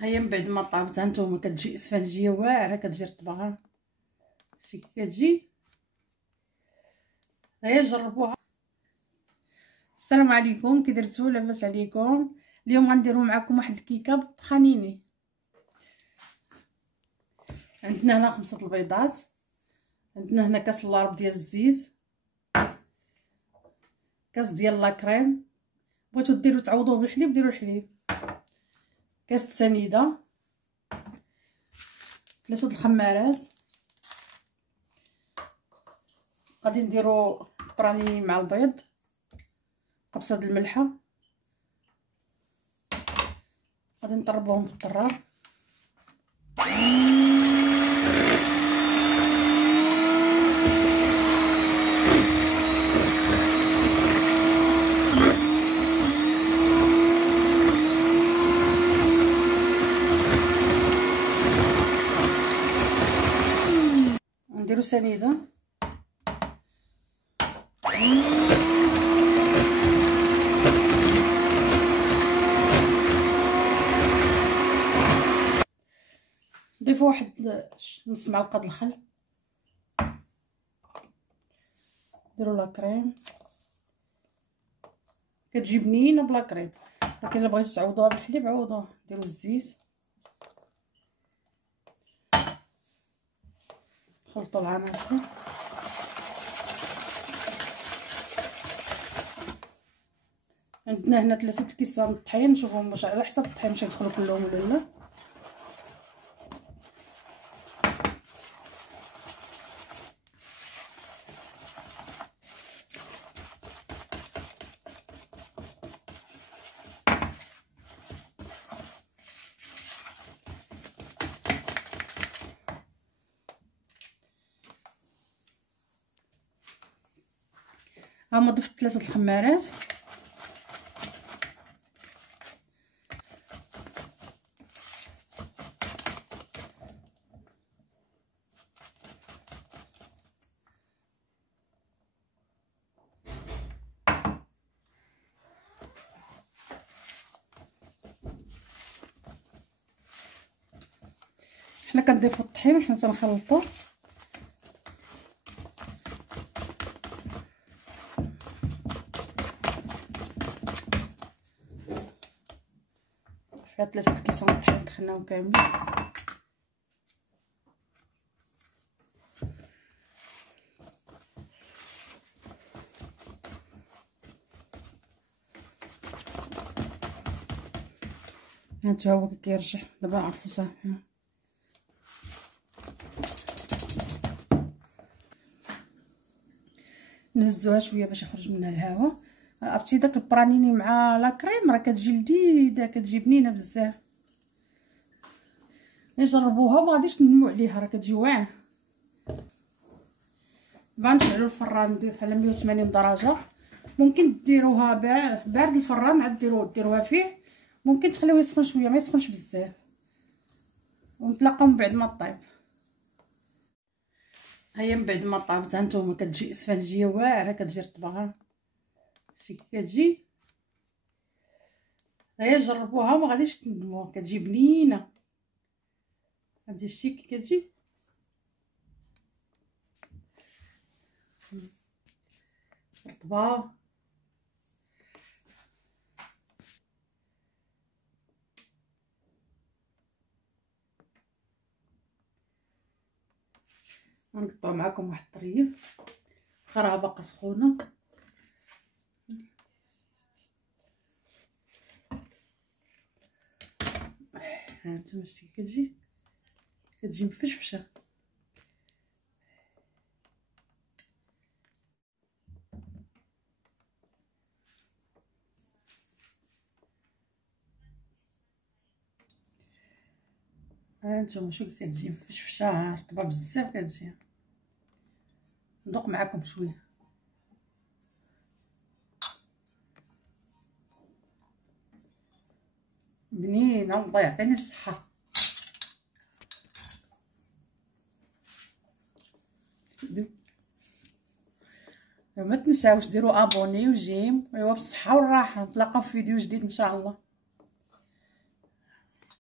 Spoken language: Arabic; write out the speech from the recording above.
هيا من بعد ما طابت هانتوما كتجي اسفنجيه واعره، كتجي رطبه شي كتجي. هيا جربوها. السلام عليكم، كي درتو؟ لاباس عليكم؟ اليوم غنديرو معكم واحد الكيكه بخانيني. عندنا هنا 5 البيضات، عندنا هنا كاس اللارب ديال الزيت، كاس ديال لاكريم، بغيتو ديرو تعوضوه بالحليب ديروا الحليب، كاس سنيده، 3 الخمارات. غادي نديرو براني مع البيض، قبصه د الملحه، غادي نطربوهم بالطرار. نديرو سنيده، نضيفو واحد نص معلقه د الخل، نديرو لا كريم، كتجي بنينه بلا كريم، لكن الا بغيتو تعوضوها بالحليب عوضوها. نديرو الزيت، نخلطو العناصر. عندنا هنا 3 الكيسان الطحين، نشوفهم واش على حسب الطحين واش يدخلوا كلهم ولا لا. هما ضفت 3 الخمارات، حنا كنضيفو الطحين وحنا تنخلطو. فيها 3 الكيسان الطحين دخلناهم كاملين. هانتو هو كيرجع، دابا نعرفو صافي. نهزوها شويه باش يخرج منها الهواء. عرفتي داك البرانيني مع لا كريم راه كتجي لذيذه، كتجي بنينه بزاف. نجربوها وما غاديش نندموا عليها، راه كتجي واعره. غنشعلوا الفران نديروها على 180 درجه. ممكن ديروها بارد الفران عاد ديروها فيه، ممكن تخليوه يسخن شويه ما يسخنش بزاف، ونتلاقاو من بعد ما طيب. هيا من بعد ما طابت هانتوما كتجي اسفنجيه واعره، كتجي رطبه شي كتجي. هيا جربوها وما غاديش تندموا، كتجي بنينه. هادي الشي كي كتجي. رطبه. غنقطعو معكم واحد الطريف، واخا راها باقا سخونه. هانتوما شتي كتجي مفشفشه. هانتوما شوفوا كتجي مفشفشه رطبه بزاف، كتجي. ندوق معكم شويه. بنينه والله يعطيني الصحه. ما تنساوش ديروا ابوني وجيم، ايوا بالصحه والراحه. نتلاقاو في فيديو جديد ان شاء الله.